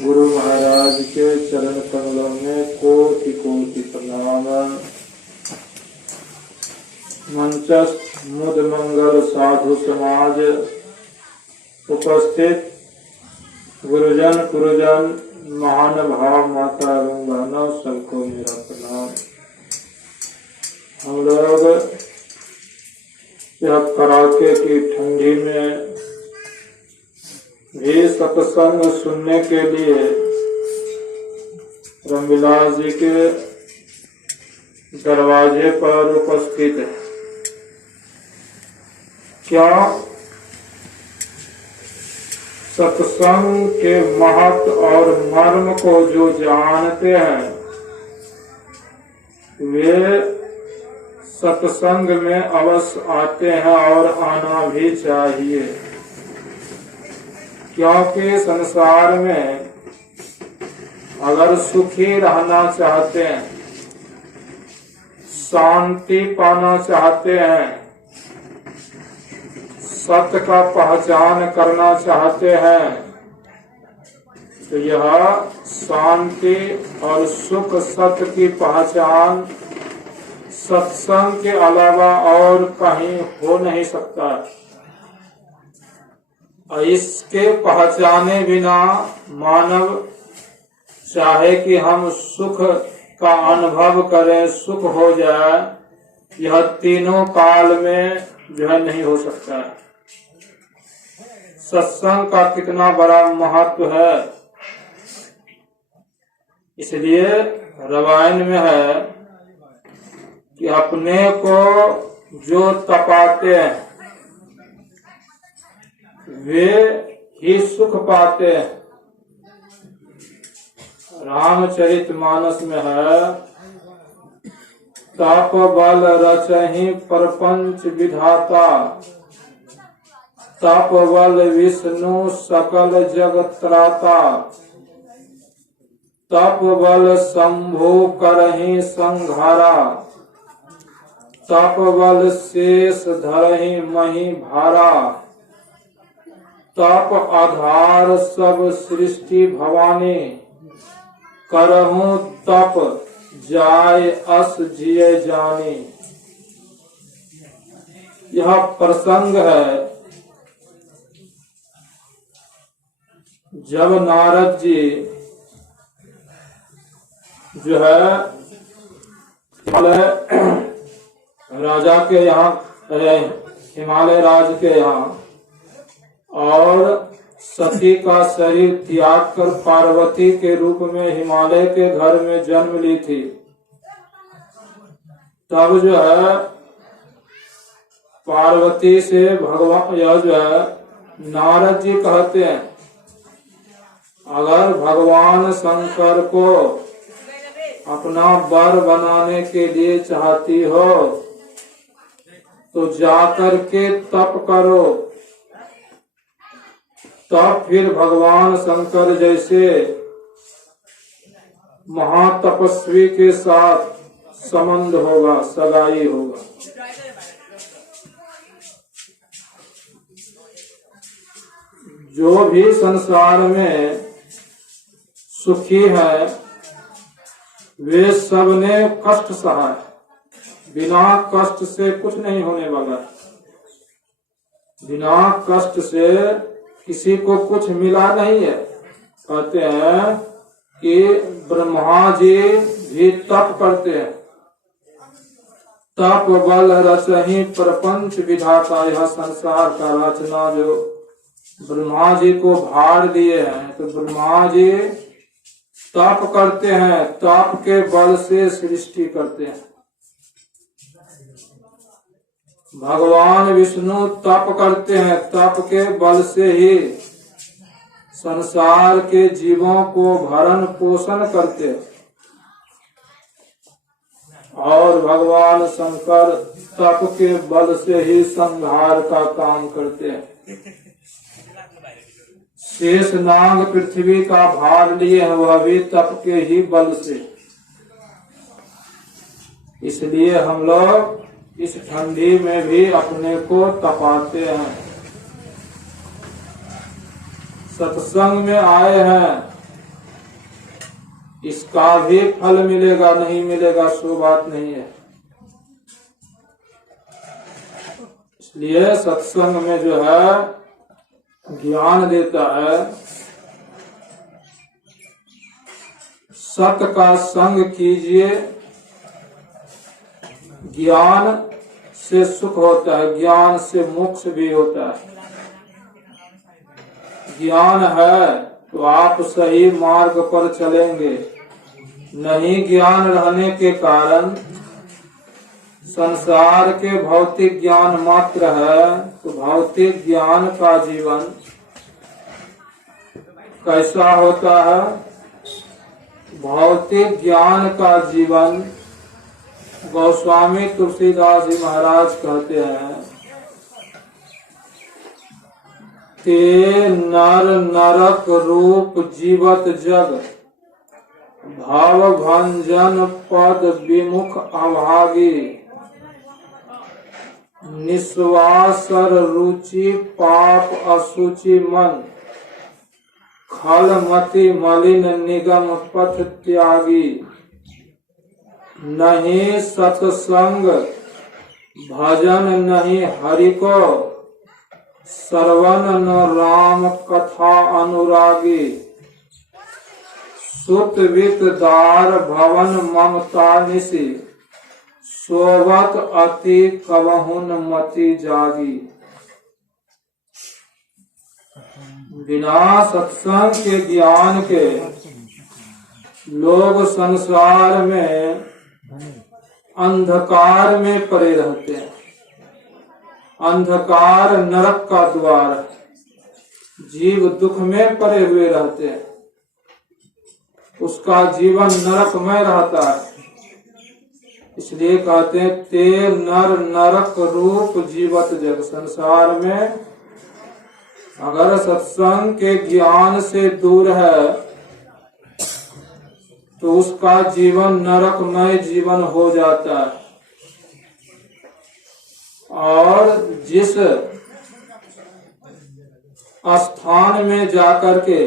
गुरु महाराज के चरण कमलों में कोटि कोटि प्रणाम। मंचस्थ मुद मंगल साधु समाज, उपस्थित गुरुजन पुरुजन महानुभाव माता एवं बहनों, सबको मेरा प्रणाम। हम लोग यह कड़ाके की ठंडी में भी सत्संग सुनने के लिए रामविलास जी के दरवाजे पर उपस्थित है। क्या सत्संग के महत्व और मर्म को जो जानते हैं वे सत्संग में अवश्य आते हैं और आना भी चाहिए, क्योंकि संसार में अगर सुखी रहना चाहते हैं, शांति पाना चाहते हैं, सत्य का पहचान करना चाहते हैं, तो यह शांति और सुख सत्य की पहचान सत्संग के अलावा और कहीं हो नहीं सकता। और इसके पहचाने बिना मानव चाहे कि हम सुख का अनुभव करें, सुख हो जाए, यह तीनों काल में जो है नहीं हो सकता है। सत्संग का कितना बड़ा महत्व है, इसलिए रामायण में है कि अपने को जो तपाते हैं वे ही सुख पाते हैं। रामचरितमानस में है, तप बल रचहि प्रपंच विधाता, तप बल विष्णु सकल जगत त्राता, तप बल शंभु करहि संघारा, तप बल शेष धरहि मही भारा, तप आधार सब सृष्टि भवानी, करहूं तप जाय अस जिये जानी। यह प्रसंग है जब नारद जी जो है राजा के यहाँ, हिमालय राज के यहाँ, और सती का शरीर त्याग कर पार्वती के रूप में हिमालय के घर में जन्म ली थी। तब जो है पार्वती से भगवान, यह जो है नारद जी कहते हैं, अगर भगवान शंकर को अपना वर बनाने के लिए चाहती हो तो जाकर के तप करो, तब फिर भगवान शंकर जैसे महातपस्वी के साथ संबंध होगा, सगाई होगा। जो भी संसार में सुखी है वे सब ने कष्ट सहा है, बिना कष्ट से कुछ नहीं होने वाला। बिना कष्ट से किसी को कुछ मिला नहीं है। कहते हैं कि ब्रह्मा जी भी तप करते हैं, तप बल रचहि प्रपंच विधाता। यह संसार का रचना जो ब्रह्मा जी को भार दिए हैं, तो ब्रह्मा जी तप करते हैं, तप के बल से सृष्टि करते हैं। भगवान विष्णु तप करते हैं, तप के बल से ही संसार के जीवों को भरण पोषण करते हैं। और भगवान शंकर तप के बल से ही संहार का काम करते हैं। शेष नाग पृथ्वी का भार लिए हैं, वह भी तप के ही बल से। इसलिए हम लोग इस ठंडी में भी अपने को तपाते हैं, सत्संग में आए हैं इसका भी फल मिलेगा नहीं मिलेगा सो बात नहीं है। इसलिए सत्संग में जो है ज्ञान देता है, सत का संग कीजिए, ज्ञान से सुख होता है, ज्ञान से मोक्ष भी होता है। ज्ञान है तो आप सही मार्ग पर चलेंगे, नहीं ज्ञान रहने के कारण संसार के भौतिक ज्ञान मात्र है, तो भौतिक ज्ञान का जीवन कैसा होता है? भौतिक ज्ञान का जीवन गोस्वामी तुलसीदास जी महाराज कहते हैं, ते नर नरक रूप जीवत जग, भाव भंजन पद विमुख अभागी, निस्वासर रुचि पाप असुचि मन, खल मति मलिन निगम पथ त्यागी, नहीं सत्संग भजन नहीं हरि को, श्रवण न राम कथा अनुरागी, सुत वित दार भवन ममता निसी, सोवत अति कवहुन मति जागी। बिना सत्संग के ज्ञान के लोग संसार में अंधकार में पड़े रहते हैं। अंधकार नरक का द्वार है, जीव दुख में पड़े हुए रहते हैं, उसका जीवन नरकमय रहता है। इसलिए कहते हैं ते नर नरक रूप जीवत जग। संसार में अगर सत्संग के ज्ञान से दूर है तो उसका जीवन नरकमय जीवन हो जाता है। और जिस स्थान में जाकर के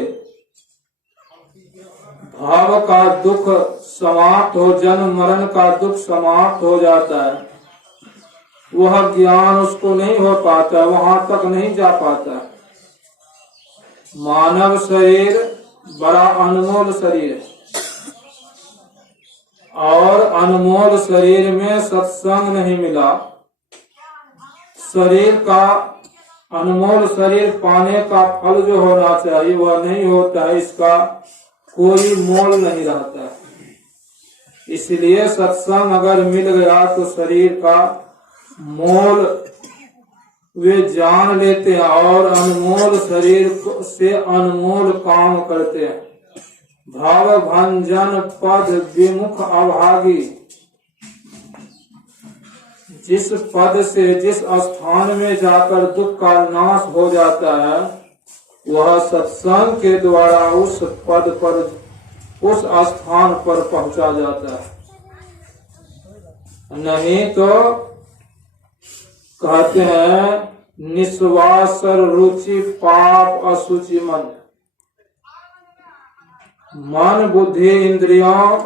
भाव का दुख समाप्त हो, जन्म मरण का दुख समाप्त हो जाता है, वह ज्ञान उसको नहीं हो पाता, वहां तक नहीं जा पाता। मानव शरीर बड़ा अनमोल शरीर है और अनमोल शरीर में सत्संग नहीं मिला, शरीर का अनमोल शरीर पाने का फल जो होना चाहिए वह नहीं होता है, इसका कोई मोल नहीं रहता। इसलिए सत्संग अगर मिल गया तो शरीर का मोल वे जान लेते हैं और अनमोल शरीर से अनमोल काम करते हैं। भाव भंजन पद विमुख अभागी, जिस पद से जिस स्थान में जाकर दुख का नाश हो जाता है वह सत्संग के द्वारा उस पद पर, उस स्थान पर पहुंचा जाता है। नहीं तो कहते हैं निस्वासर रुचि पाप असुचि मन। मन बुद्धि इंद्रियों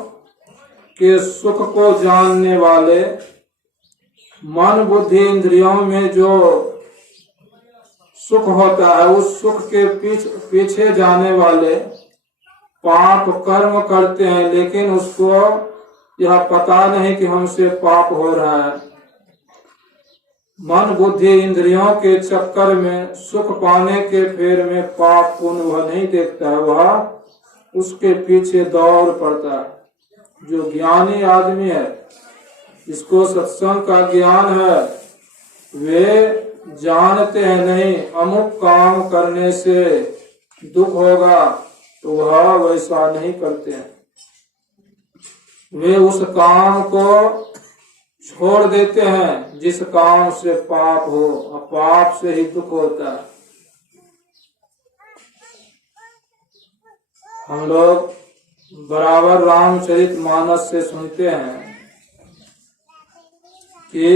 के सुख को जानने वाले, मन बुद्धि इंद्रियों में जो सुख होता है उस सुख के पीछे जाने वाले पाप कर्म करते हैं, लेकिन उसको यह पता नहीं कि हमसे पाप हो रहा है। मन बुद्धि इंद्रियों के चक्कर में सुख पाने के फेर में पाप पुण्य वह नहीं देखता है, वह उसके पीछे दौड़ पड़ता है। जो ज्ञानी आदमी है, जिसको सत्संग का ज्ञान है, वे जानते हैं नहीं अमुक काम करने से दुख होगा, तो वह वैसा नहीं करते हैं। वे उस काम को छोड़ देते हैं जिस काम से पाप हो, और पाप से ही दुख होता है। हम लोग बराबर रामचरितमानस से सुनते हैं कि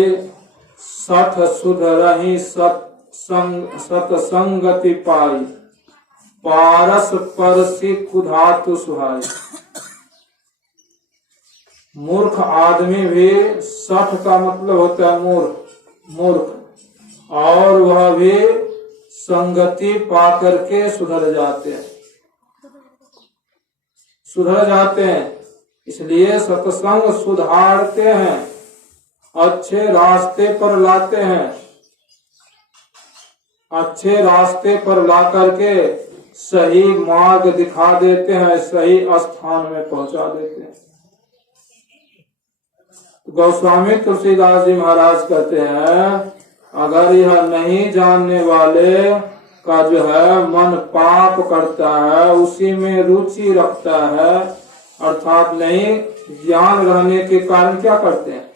सठ सुध रही सतसंगति पाई, पारस परसी कुधातु सुहाई। मूर्ख आदमी भी, 60 का मतलब होता है मूर्ख, और वह भी संगति पा करके सुधर जाते हैं। इसलिए सत्संग सुधारते हैं, अच्छे रास्ते पर लाते हैं, अच्छे रास्ते पर ला करके सही मार्ग दिखा देते हैं, सही स्थान में पहुंचा देते हैं। गोस्वामी तुलसीदास जी महाराज कहते हैं, अगर यह नहीं जानने वाले का जो है मन पाप करता है, उसी में रुचि रखता है, अर्थात नहीं ज्ञान रहने के कारण क्या करते हैं,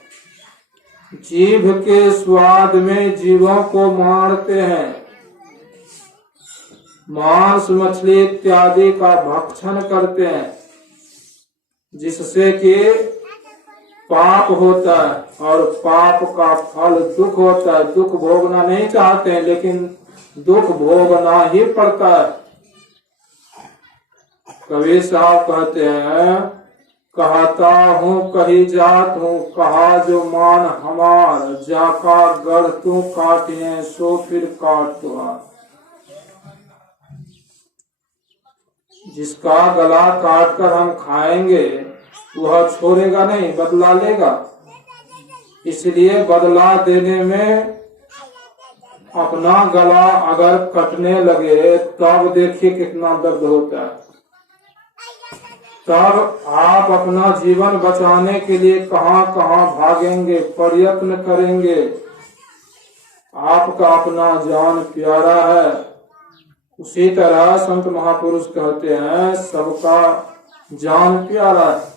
जीभ के स्वाद में जीवों को मारते हैं, मांस मछली इत्यादि का भक्षण करते हैं, जिससे कि पाप होता है, और पाप का फल दुख होता है। दुख भोगना नहीं चाहते हैं, लेकिन दुख भोगना ही पड़ता है। कबीर साहब कहते हैं, कहता हूँ कही जात हूँ, कहा जो मान हमार, जाका गढ़ तू काटिए सो फिर काट तुहार। जिसका गला काट कर हम खाएंगे वह छोड़ेगा नहीं, बदला लेगा। इसलिए बदला देने में अपना गला अगर कटने लगे तब देखिए कितना दर्द होता है। तब आप अपना जीवन बचाने के लिए कहां कहां भागेंगे, प्रयत्न करेंगे। आपका अपना जान प्यारा है। उसी तरह संत महापुरुष कहते हैं, सबका जान प्यारा है।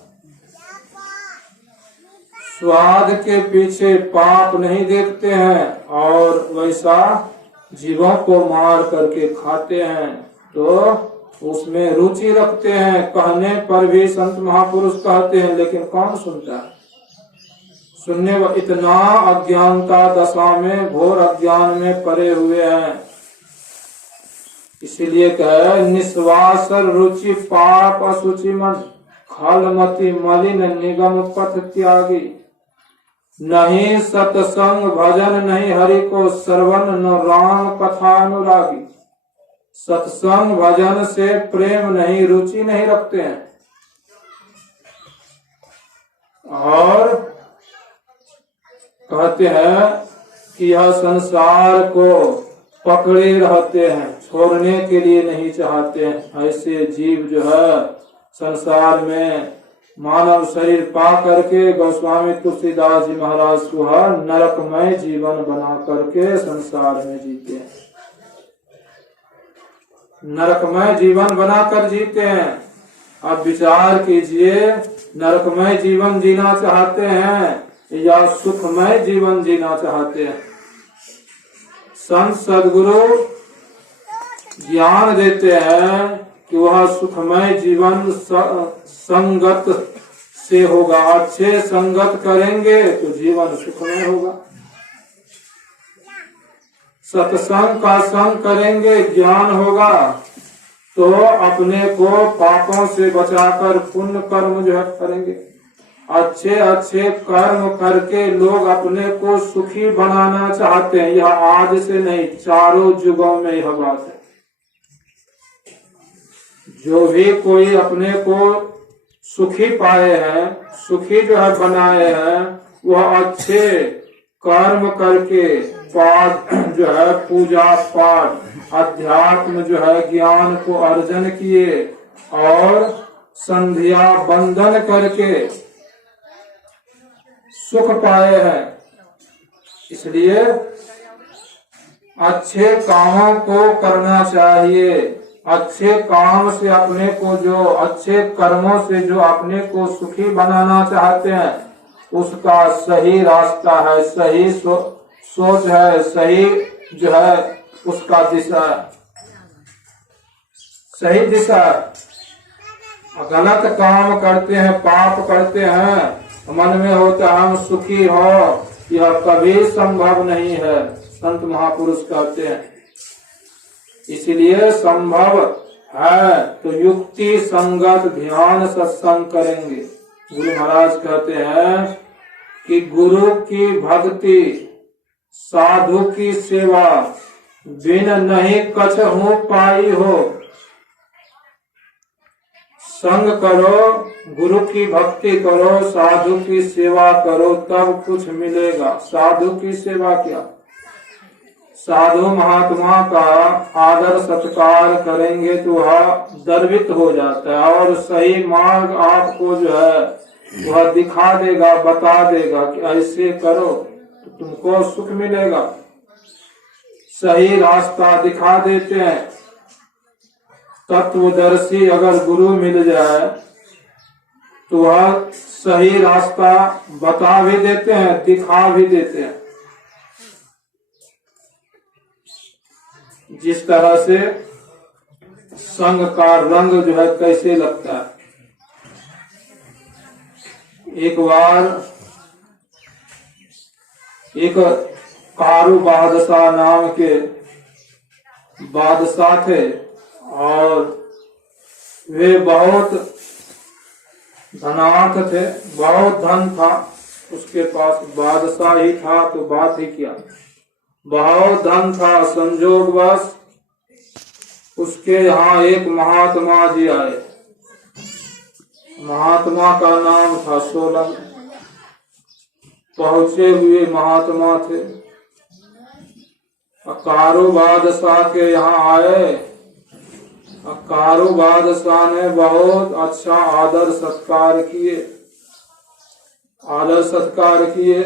स्वाद के पीछे पाप नहीं देखते हैं, और वैसा जीवों को मार करके खाते हैं, तो उसमें रुचि रखते हैं। कहने पर भी संत महापुरुष कहते हैं, लेकिन कौन सुनता है? सुनने वाला इतना अज्ञानता दशा में, घोर अज्ञान में पड़े हुए हैं। इसीलिए कहे, निस्वासर रुचि पाप असुचि मन, खलमति मलिन निगम पथ त्यागी। नहीं सतसंग भजन नहीं हरि को, श्रवण न राम कथा अनुरागी। सत्संग भजन से प्रेम नहीं, रुचि नहीं रखते हैं, और कहते हैं कि यह संसार को पकड़े रहते हैं, छोड़ने के लिए नहीं चाहते हैं। ऐसे जीव जो है संसार में मानव शरीर पा करके गोस्वामी तुलसीदास जी महाराज को नरकमय जीवन बना करके संसार में जीते हैं, नरकमय जीवन बनाकर जीते हैं। अब विचार कीजिए, नरकमय जीवन जीना चाहते हैं या सुखमय जीवन जीना चाहते हैं? संत सदगुरु ज्ञान देते हैं कि वह सुखमय जीवन संगत से होगा। अच्छे संगत करेंगे तो जीवन सुखमय होगा। सत्संग का संग करेंगे, ज्ञान होगा, तो अपने को पापों से बचाकर पुण्य कर्म जो है करेंगे। अच्छे अच्छे कर्म करके लोग अपने को सुखी बनाना चाहते हैं। यह आज से नहीं, चारों युगों में यह बात है। जो भी कोई अपने को सुखी पाए हैं, सुखी जो है बनाए हैं, वह अच्छे कर्म करके, पाठ जो है पूजा पाठ, अध्यात्म जो है ज्ञान को अर्जन किए, और संध्या बंदन करके सुख पाए हैं। इसलिए अच्छे कामों को करना चाहिए। अच्छे काम से अपने को, जो अच्छे कर्मों से जो अपने को सुखी बनाना चाहते हैं, उसका सही रास्ता है, सही सोच है, सही जो है उसका दिशा, सही दिशा। गलत काम करते हैं, पाप करते हैं, मन में होता है हम सुखी हो, यह कभी संभव नहीं है, संत महापुरुष कहते हैं। इसलिए संभव है तो युक्ति संगत ध्यान सत्संग करेंगे, गुरु महाराज कहते हैं कि गुरु की भक्ति, साधु की सेवा, बिन नहीं कछ हो पाई हो। संग करो, गुरु की भक्ति करो, साधु की सेवा करो, तब कुछ मिलेगा। साधु की सेवा क्या? साधु महात्मा का आदर सत्कार करेंगे तो वह गर्वित हो जाता है और सही मार्ग आपको जो है वह दिखा देगा, बता देगा कि ऐसे करो तो तुमको सुख मिलेगा। सही रास्ता दिखा देते हैं। तत्वदर्शी अगर गुरु मिल जाए तो वह सही रास्ता बता भी देते हैं, दिखा भी देते हैं। जिस तरह से संग का रंग जो है कैसे लगता है। एक बार एक कारू बादशाह नाम के बादशाह थे और वे बहुत धनाढ्य थे, बहुत धन था उसके पास। बादशाह ही था तो बात ही क्या, बहुत धन था। संजोगवश उसके यहाँ एक महात्मा जी आए। महात्मा का नाम था सोलन। पहुंचे हुए महात्मा थे, कारू बादशाह के यहाँ आए। कारू बादशाह ने बहुत अच्छा आदर सत्कार किए, आदर सत्कार किए।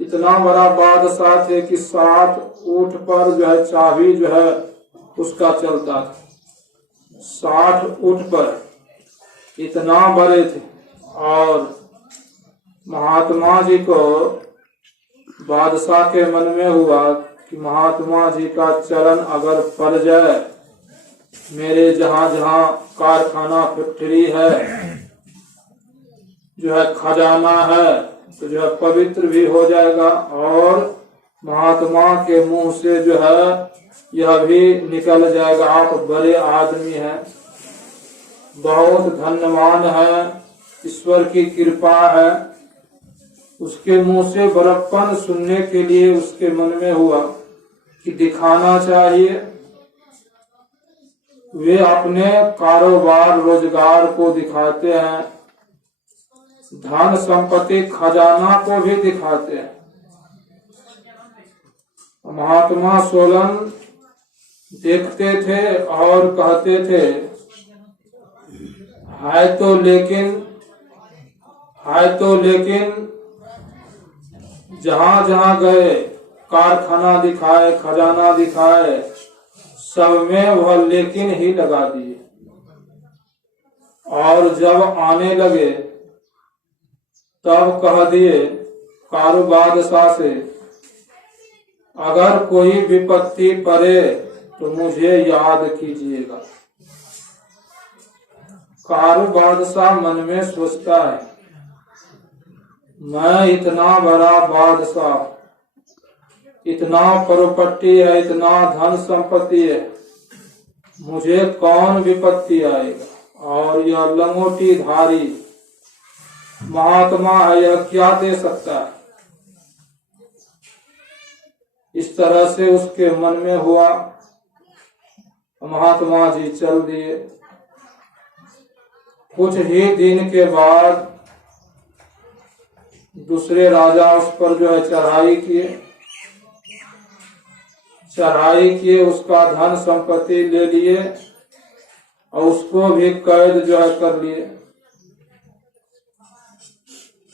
इतना बड़ा बादशाह थे कि 7 ऊंट पर जो है चाबी जो है उसका चलता था। 60 ऊंट पर, इतना बड़े थे। और महात्मा जी को बादशाह के मन में हुआ कि महात्मा जी का चरण अगर पड़ जाए, मेरे जहाँ जहाँ कारखाना फैक्ट्री है, जो है खजाना है, तो जो है पवित्र भी हो जाएगा और महात्मा के मुंह से जो है यह भी निकल जाएगा, आप बड़े आदमी हैं, बहुत धन्यवान है, ईश्वर की कृपा है। उसके मुंह से बड़प्पन सुनने के लिए उसके मन में हुआ कि दिखाना चाहिए। वे अपने कारोबार रोजगार को दिखाते हैं, धन संपत्ति खजाना को भी दिखाते हैं। महात्मा सोलन देखते थे और कहते थे, है तो लेकिन जहाँ जहाँ गए कारखाना दिखाए, खजाना दिखाए, सब में वह लेकिन ही लगा दिए। और जब आने लगे तब कह दिए कारू बादशाह से, अगर कोई विपत्ति पड़े तो मुझे याद कीजिएगा। कारू बादशाह मन में सोचता है, मैं इतना बड़ा बादशाह, इतना प्रॉपर्टी है, इतना धन संपत्ति है, मुझे कौन विपत्ति आएगा। और यह लंगोटी धारी महात्मा है, यह क्या दे सकता है। इस तरह से उसके मन में हुआ। महात्मा जी चल दिए। कुछ ही दिन के बाद दूसरे राजा उस पर जो है चढ़ाई किए, उसका धन संपत्ति ले लिए और उसको भी कैद जो है कर लिए।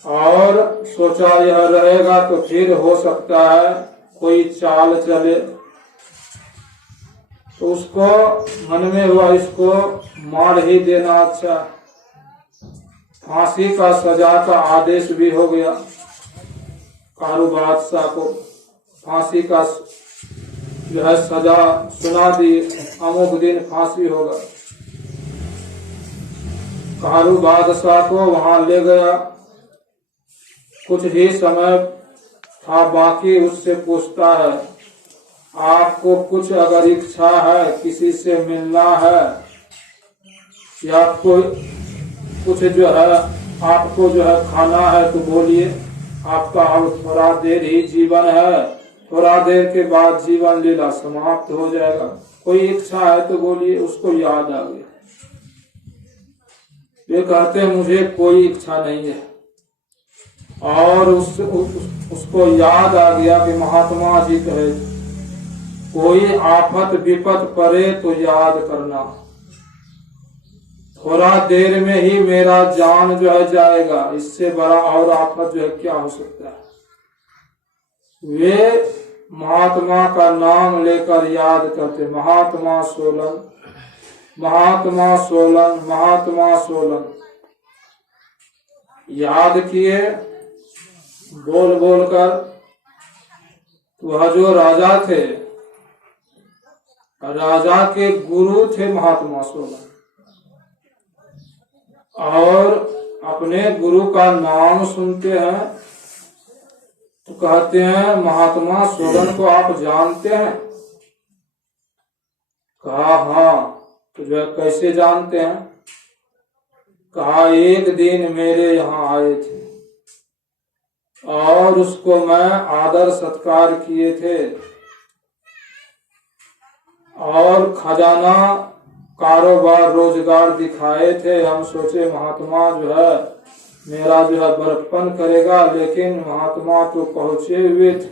और सोचा यह रहेगा तो फिर हो सकता है कोई चाल चले। तो उसको मन में हुआ, इसको मार ही देना अच्छा। फांसी का सजा का आदेश भी हो गया। कारू बादशाह को फांसी का जो है सजा सुना दी, अमुक दिन फांसी होगा। कारू बादशाह को वहां ले गया। कुछ ही समय था बाकी, उससे पूछता है, आपको कुछ अगर इच्छा है, किसी से मिलना है या कुछ जो है आपको जो है खाना है तो बोलिए, आपका अब थोड़ा देर ही जीवन है, थोड़ा देर के बाद जीवन लीला समाप्त हो जाएगा। कोई इच्छा है तो बोलिए। उसको याद आ गया, ये कहते मुझे कोई इच्छा नहीं है, और उसको याद आ गया कि महात्मा जी कहे कोई आफत विपत पड़े तो याद करना, थोड़ा देर में ही मेरा जान जो है जाएगा, इससे बड़ा और आफत जो है क्या हो सकता है। वे महात्मा का नाम लेकर याद करते, महात्मा सोलन, महात्मा सोलन, महात्मा सोलन याद किए बोल बोल कर। वह जो राजा थे, राजा के गुरु थे महात्मा सोलन, और अपने गुरु का नाम सुनते हैं तो कहते हैं महात्मा सोलन को आप जानते हैं? कहा हाँ। तो जो है कैसे जानते हैं? कहा एक दिन मेरे यहाँ आए थे और उसको मैं आदर सत्कार किए थे, और खजाना कारोबार रोजगार दिखाए थे। हम सोचे महात्मा जो है मेरा जो है बड़प्पन करेगा, लेकिन महात्मा तो पहुंचे हुए थे,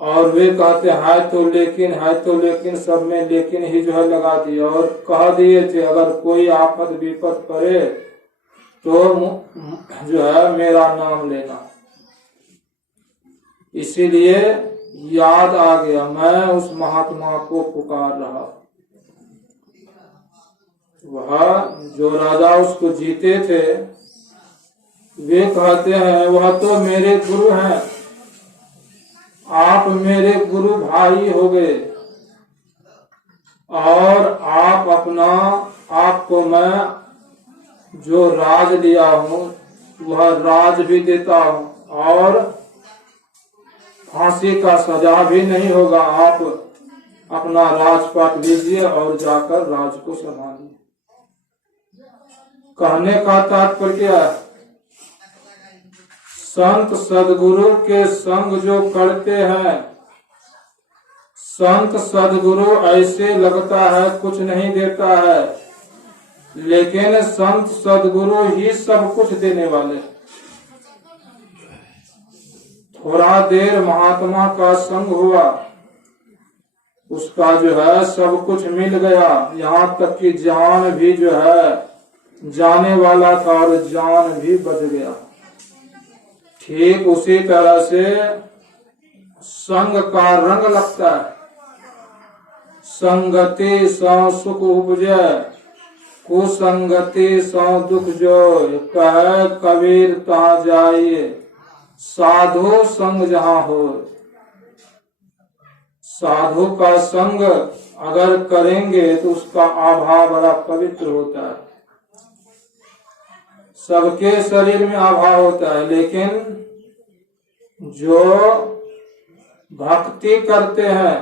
और वे कहते है तो लेकिन, है तो लेकिन, सब में लेकिन ही जो है लगा दिया, और कह दिए थे अगर कोई आफत विपत पड़े तो जो है मेरा नाम लेना। इसीलिए याद आ गया, मैं उस महात्मा को पुकार रहा। वह जो राजा उसको जीते थे वे कहते हैं वह तो मेरे गुरु हैं, आप मेरे गुरु भाई हो गए, और आप अपना, आपको मैं जो राज दिया हूँ वह राज भी देता हूँ, और फांसी का सजा भी नहीं होगा। आप अपना राजपाट लीजिए और जाकर राज को संभालिए। कहने का तात्पर्य क्या है? संत सदगुरु के संग जो करते हैं, संत सदगुरु ऐसे लगता है कुछ नहीं देता है, लेकिन संत सदगुरु ही सब कुछ देने वाले। थोड़ा देर महात्मा का संग हुआ, उसका जो है सब कुछ मिल गया, यहाँ तक कि जान भी जो है जाने वाला था और जान भी बच गया। ठीक उसी तरह से संग का रंग लगता है। संगति सौ सुख उपजे, कुसंगति सौ दुख जो, कहे कबीर तहाँ जाइए, साधु संग जहाँ हो। साधु का संग अगर करेंगे तो उसका आभा बड़ा पवित्र होता है। सबके शरीर में आभा होता है, लेकिन जो भक्ति करते हैं,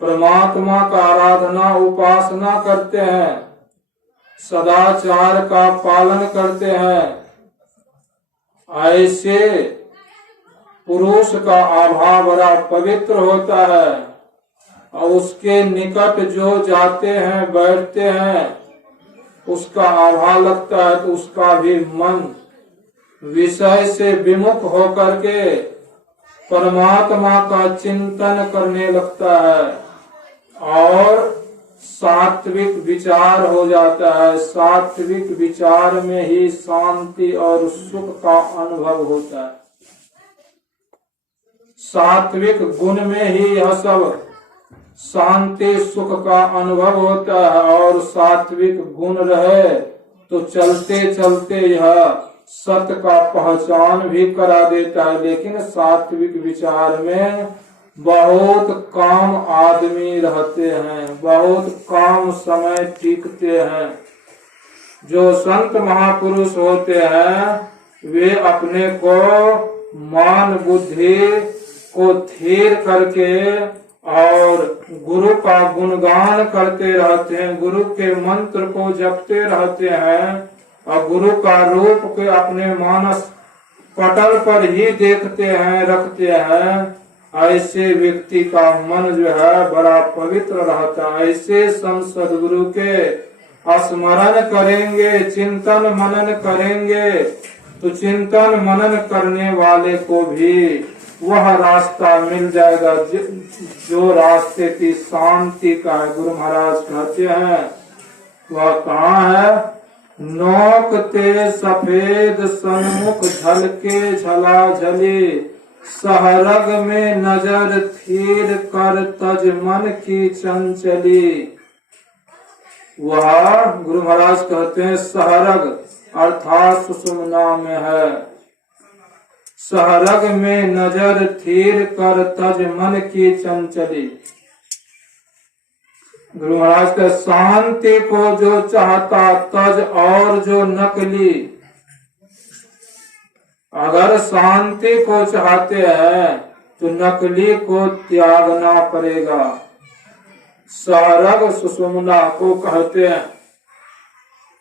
परमात्मा का आराधना उपासना करते हैं, सदाचार का पालन करते हैं, ऐसे पुरुष का आभा बड़ा पवित्र होता है। और उसके निकट जो जाते हैं बैठते हैं उसका आभा लगता है तो उसका भी मन विषय से विमुख होकर के परमात्मा का चिंतन करने लगता है और सात्विक विचार हो जाता है। सात्विक विचार में ही शांति और सुख का अनुभव होता है। सात्विक गुण में ही यह सब शांति सुख का अनुभव होता है। और सात्विक गुण रहे तो चलते चलते यह सत्य का पहचान भी करा देता है। लेकिन सात्विक विचार में बहुत कम आदमी रहते हैं, बहुत कम समय टिकते हैं। जो संत महापुरुष होते हैं वे अपने को मान बुद्धि को थीर करके और गुरु का गुणगान करते रहते हैं, गुरु के मंत्र को जपते रहते हैं और गुरु का रूप के अपने मानस पटल पर ही देखते हैं, रखते हैं, ऐसे व्यक्ति का मन जो है बड़ा पवित्र रहता है। ऐसे संत सद्गुरु के स्मरण करेंगे, चिंतन मनन करेंगे तो चिंतन मनन करने वाले को भी वह रास्ता मिल जाएगा जो रास्ते की शांति का है। गुरु महाराज कहते हैं वह कहाँ है? नौकते सफेद सन्मुख झलके झलाझली, सहरग में नजर थीर कर तज मन की चंचली। वह गुरु महाराज कहते हैं सहरग अर्थात सुषुम्ना में है। सहरग में नजर थीर कर तज मन की चंचली। गुरु महाराज के शांति को जो चाहता तज और जो नकली, अगर शांति को चाहते हैं तो नकली को त्यागना पड़ेगा। सहरग सुषुम्ना को कहते हैं।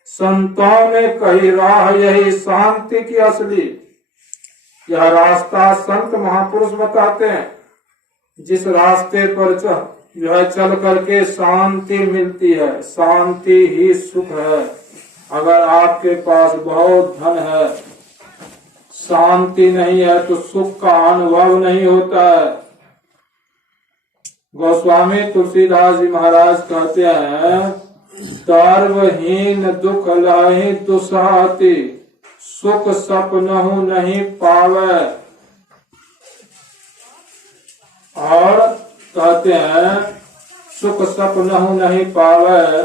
संतों ने कही राह यही शांति की असली। यह रास्ता संत महापुरुष बताते हैं, जिस रास्ते पर जो है चल करके शांति मिलती है। शांति ही सुख है। अगर आपके पास बहुत धन है, शांति नहीं है तो सुख का अनुभव नहीं होता है। गोस्वामी तुलसीदास जी महाराज कहते हैं, सर्वहीन दुख लाहि दुसहाति, सुख सपनहु नहीं पावे। और कहते हैं सुख सपनहु नहीं पावे,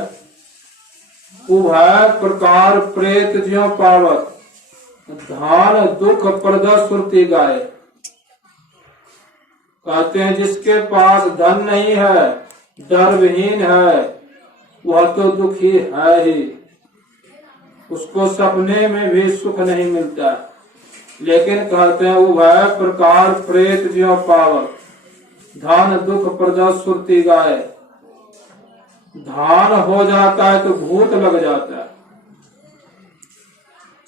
उभय प्रकार प्रेत ज्यों पावत, धान दुख प्रद सुरती गाय। कहते हैं जिसके पास धन नहीं है, डरविहीन है, वह तो दुखी है ही, उसको सपने में भी सुख नहीं मिलता। लेकिन कहते हैं उभय प्रकार प्रेत ज्यों पावत, धान दुख प्रद सुरती गाय। धान हो जाता है तो भूत लग जाता है,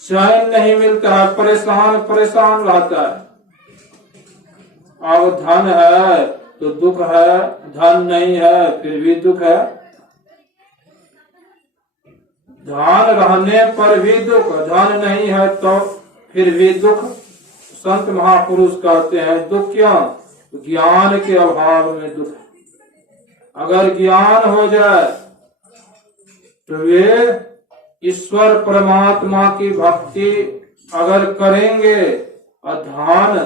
चैन नहीं मिलता है, परेशान परेशान रहता है। अब धन है तो दुख है, धन नहीं है फिर भी दुख है। धन रहने पर भी दुख, धन नहीं है तो फिर भी दुख। संत महापुरुष कहते हैं दुख क्यों? ज्ञान के अभाव में दुख। अगर ज्ञान हो जाए तो वे ईश्वर परमात्मा की भक्ति अगर करेंगे और ध्यान,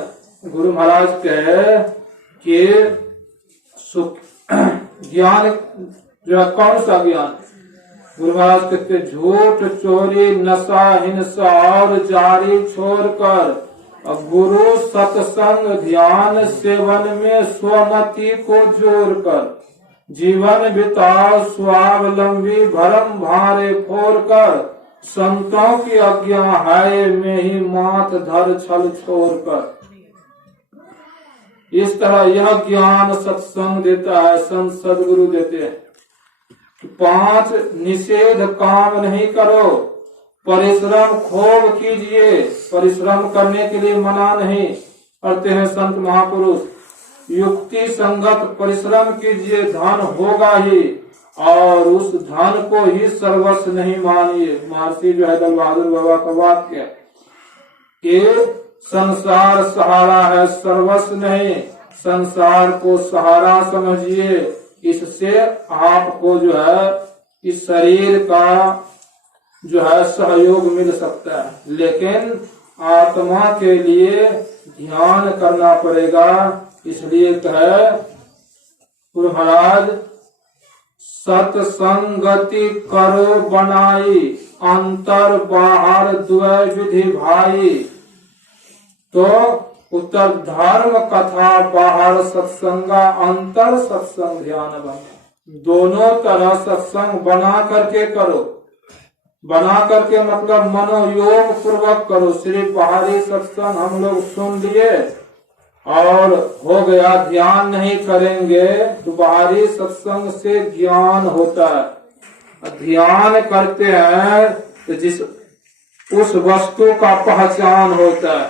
गुरु महाराज कहे कि सुख ज्ञान जो है कौन सा ज्ञान? गुरु महाराज कहते झूठ चोरी नशा हिंसा और जारी छोड़कर गुरु सत्संग ध्यान सेवन में स्वमति को जोड़कर जीवन बिताओ स्वावलंबी भरम भारे फोड़कर, संतों की आज्ञा है में ही माथ धर छल छोड़कर। इस तरह यह ज्ञान सत्संग देता है, संत सदगुरु देते हैं। 5 निषेध काम नहीं करो, परिश्रम खूब कीजिए। परिश्रम करने के लिए मना नहीं करते हैं संत महापुरुष। युक्ति संगत परिश्रम कीजिए, धन होगा ही, और उस धन को ही सर्वस्व नहीं मानिए। महर्षि जो है दल बहादुर बाबा का वाक्य कि संसार सहारा है, सर्वस्व नहीं। संसार को सहारा समझिए, इससे आपको जो है इस शरीर का जो है सहयोग मिल सकता है, लेकिन आत्मा के लिए ध्यान करना पड़ेगा। इसलिए कहे गुरु महाराज सत्संगति करो बनाई, अंतर बाहर द्वय विधि भाई। तो उत्तर धर्म कथा बाहर सत्संगा, अंतर सत्संग ध्यान बना। दोनों तरह सत्संग बना करके करो। बना करके मतलब मनोयोग पूर्वक करो। सिर्फ बाहरी सत्संग हम लोग सुन लिए और हो गया ध्यान नहीं करेंगे तो बाहरी सत्संग से ज्ञान होता है। ध्यान करते हैं तो जिस उस वस्तु का पहचान होता है,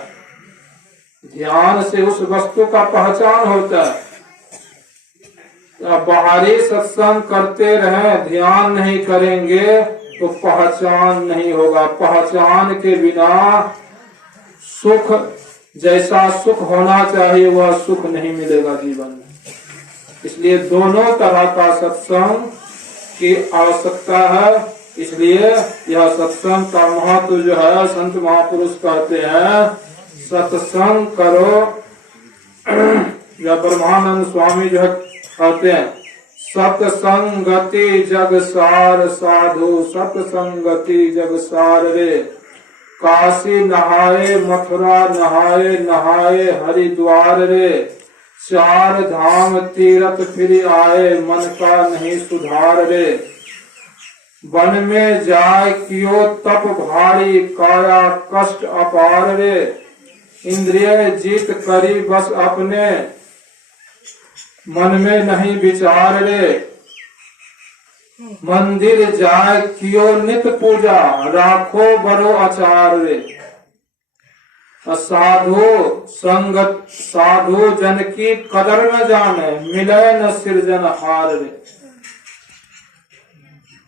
ध्यान से उस वस्तु का पहचान होता है। बाहरी सत्संग करते रहे, ध्यान नहीं करेंगे तो पहचान नहीं होगा। पहचान के बिना सुख, जैसा सुख होना चाहिए वह सुख नहीं मिलेगा जीवन में। इसलिए दोनों तरह का सत्संग की आवश्यकता है। इसलिए यह सत्संग का महत्व जो है संत महापुरुष कहते हैं सत्संग करो। या ब्रह्मानंद स्वामी जो है कहते हैं सत्संगति जग सार साधु, सत्संगति जग सार रे। काशी नहाए मथुरा नहाए, नहाए हरिद्वार रे। चार धाम तीरथ फिर आए, मन का नहीं सुधार रे। वन में जाए कियो तप भारी, काया कष्ट अपार रे। इंद्रिय जीत करी बस अपने, मन में नहीं विचार रे। मंदिर जाए कियो नित पूजा, राखो बरो आचार रे। साधु संगत साधु जन की कदर न जाने, मिले न सिरजन हार रे।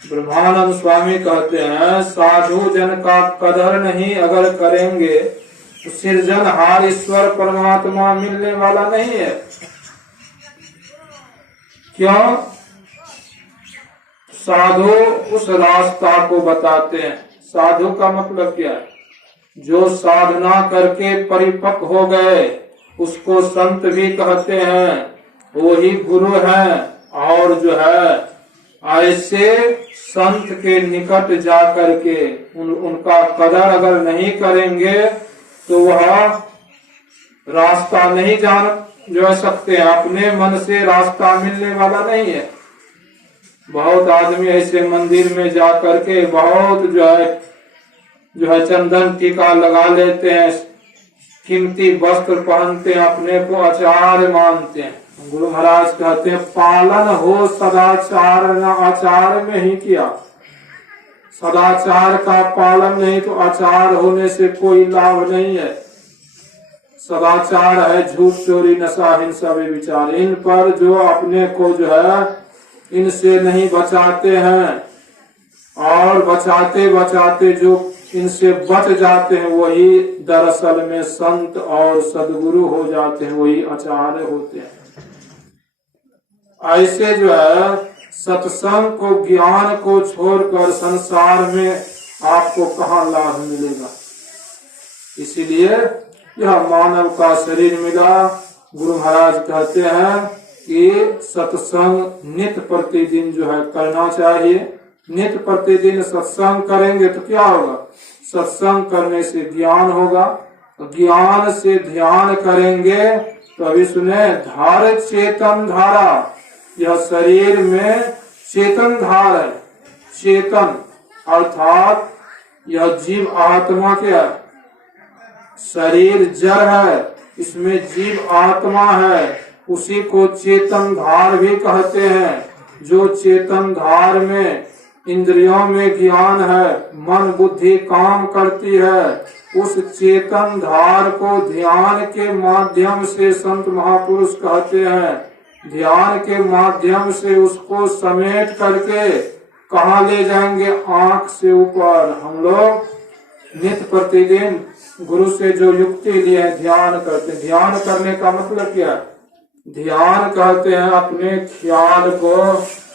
ब्रह्मानंद स्वामी कहते हैं साधु जन का कदर नहीं अगर करेंगे तो सिरजन हार ईश्वर परमात्मा मिलने वाला नहीं है। क्यों? साधु उस रास्ता को बताते हैं। साधु का मतलब क्या है? जो साधना करके परिपक्व हो गए उसको संत भी कहते हैं, वही गुरु है। और जो है ऐसे संत के निकट जा करके उनका कदर अगर नहीं करेंगे तो वह रास्ता नहीं जान जो सकते हैं। अपने मन से रास्ता मिलने वाला नहीं है। बहुत आदमी ऐसे मंदिर में जा करके बहुत जो है चंदन टीका लगा लेते हैं, कीमती वस्त्र पहनते हैं, अपने को आचार्य मानते हैं। गुरु महाराज कहते हैं पालन हो सदाचार न आचार में ही किया। सदाचार का पालन नहीं तो आचार होने से कोई लाभ नहीं है। सदाचार है झूठ चोरी नशा हिंसा व्यभिचार। इन पर जो अपने को जो है इनसे नहीं बचाते हैं और बचाते बचाते जो इनसे बच जाते हैं वही दरअसल में संत और सदगुरु हो जाते हैं, वही आचार्य होते हैं। ऐसे जो है सत्संग को ज्ञान को छोड़कर संसार में आपको कहाँ लाभ मिलेगा। इसीलिए यह मानव का शरीर मिला। गुरु महाराज कहते हैं कि सत्संग नित्य प्रतिदिन जो है करना चाहिए। नित्य प्रतिदिन सत्संग करेंगे तो क्या होगा? सत्संग करने से ज्ञान होगा, ज्ञान से ध्यान करेंगे तो अभी सुने धार चेतन धारा। यह शरीर में चेतन धार है। चेतन अर्थात यह जीव आत्मा क्या है? शरीर जड़ है, इसमें जीव आत्मा है, उसी को चेतन धार भी कहते हैं। जो चेतन धार में इंद्रियों में ज्ञान है, मन बुद्धि काम करती है, उस चेतन धार को ध्यान के माध्यम से संत महापुरुष कहते हैं। ध्यान के माध्यम से उसको समेट करके कहाँ ले जाएंगे? आंख से ऊपर। हम लोग नित्य प्रतिदिन गुरु से जो युक्ति लिए ध्यान करते। ध्यान करने का मतलब क्या है? ध्यान कहते हैं अपने ख्याल को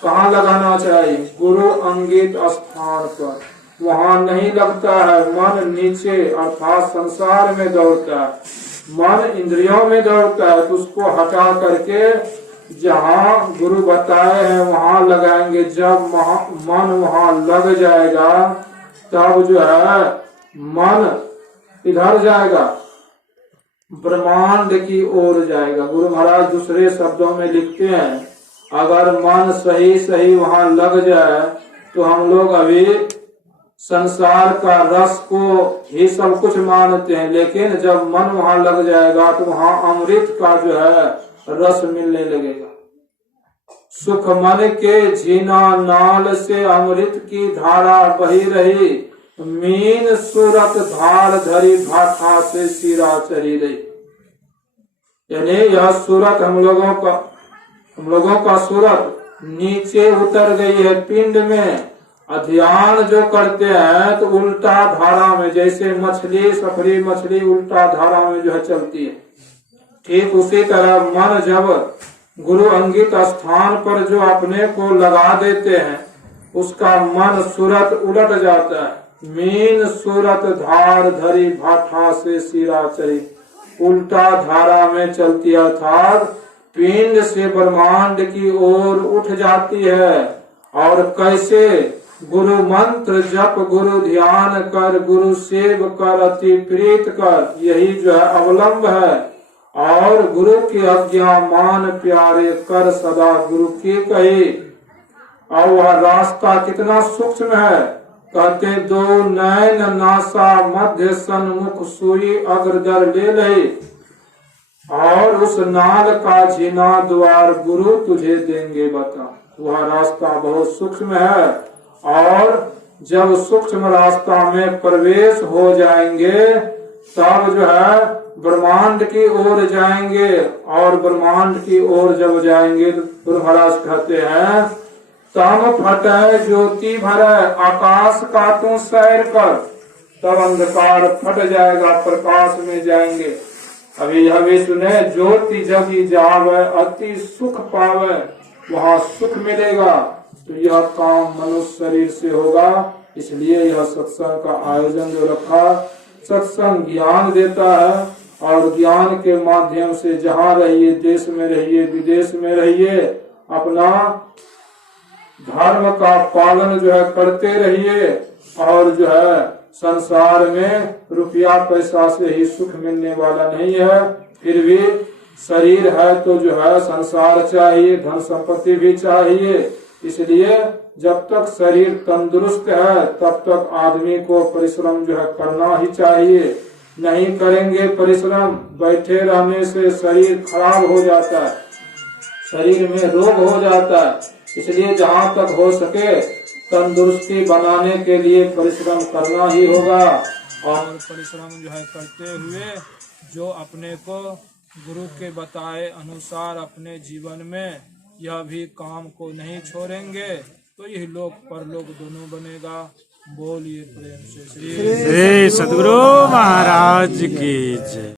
कहाँ लगाना चाहिए? गुरु अंगित स्थान पर। वहाँ नहीं लगता है। मन नीचे अर्थात संसार में दौड़ता है, मन इंद्रियों में दौड़ता है, तो उसको हटा करके जहाँ गुरु बताए हैं वहाँ लगाएंगे। जब मन वहाँ लग जाएगा तब जो है मन इधर जाएगा, ब्रह्मांड की ओर जाएगा। गुरु महाराज दूसरे शब्दों में लिखते हैं अगर मन सही सही वहाँ लग जाए तो हम लोग अभी संसार का रस को ही सब कुछ मानते हैं, लेकिन जब मन वहां लग जाएगा तो वहां अमृत का जो है रस मिलने लगेगा। सुख मन के झीना नाल से अमृत की धारा बही रही, मीन सूरत धार धरी भाठा से सिरा चढ़ी रही। यानी यह सूरत हम लोगों का सूरत नीचे उतर गई है पिंड में। ध्यान जो करते हैं तो उल्टा धारा में, जैसे मछली सफरी मछली उल्टा धारा में जो है चलती है, ठीक उसी तरह मन जब गुरु अंगित स्थान पर जो अपने को लगा देते हैं उसका मन सूरत उलट जाता है। मीन सूरत धार धरी भाठा से सिरा चढ़ी, उल्टा धारा में चलती अर्थात पिंड से ब्रह्मांड की ओर उठ जाती है। और कैसे? गुरु मंत्र जप गुरु ध्यान कर गुरु सेव कर अति प्रीत कर, यही जो है अवलंब है। और गुरु की आज्ञा मान प्यारे कर सदा गुरु की कही। और वह रास्ता कितना सूक्ष्म है, कहते दो नैन नासा मध्य सन्मुख सुई अग्रदर ले लई, और उस नाल का झीना द्वार गुरु तुझे देंगे बता। वह रास्ता बहुत सूक्ष्म है, और जब सूक्ष्म रास्ता में प्रवेश हो जाएंगे तब जो है ब्रह्मांड की ओर जाएंगे। और ब्रह्मांड की ओर जब जाएंगे तो गुरु महाराज कहते हैं तम फटे ज्योति भरे आकाश का तू सैर कर, तब अंधकार फट जाएगा, प्रकाश में जाएंगे। अभी यह भी सुने, ज्योति जगी जावे अति सुख पावे, वहाँ सुख मिलेगा। तो यह काम मनुष्य शरीर से होगा, इसलिए यह सत्संग का आयोजन जो रखा। सत्संग ज्ञान देता है, और ज्ञान के माध्यम से जहाँ रहिए, देश में रहिए विदेश में रहिए, अपना धर्म का पालन जो है करते रहिए। और जो है संसार में रुपया पैसा से ही सुख मिलने वाला नहीं है, फिर भी शरीर है तो जो है संसार चाहिए, धन संपत्ति भी चाहिए। इसलिए जब तक शरीर तंदुरुस्त है तब तक आदमी को परिश्रम जो है करना ही चाहिए। नहीं करेंगे परिश्रम, बैठे रहने से शरीर खराब हो जाता है, शरीर में रोग हो जाता है। इसलिए जहाँ तक हो सके तंदुरुस्ती बनाने के लिए परिश्रम करना ही होगा। और परिश्रम जो है करते हुए जो अपने को गुरु के बताए अनुसार अपने जीवन में यह भी काम को नहीं छोड़ेंगे तो यह लोक परलोक दोनों बनेगा। बोलिए प्रेम से श्री सद्गुरु महाराज की जय।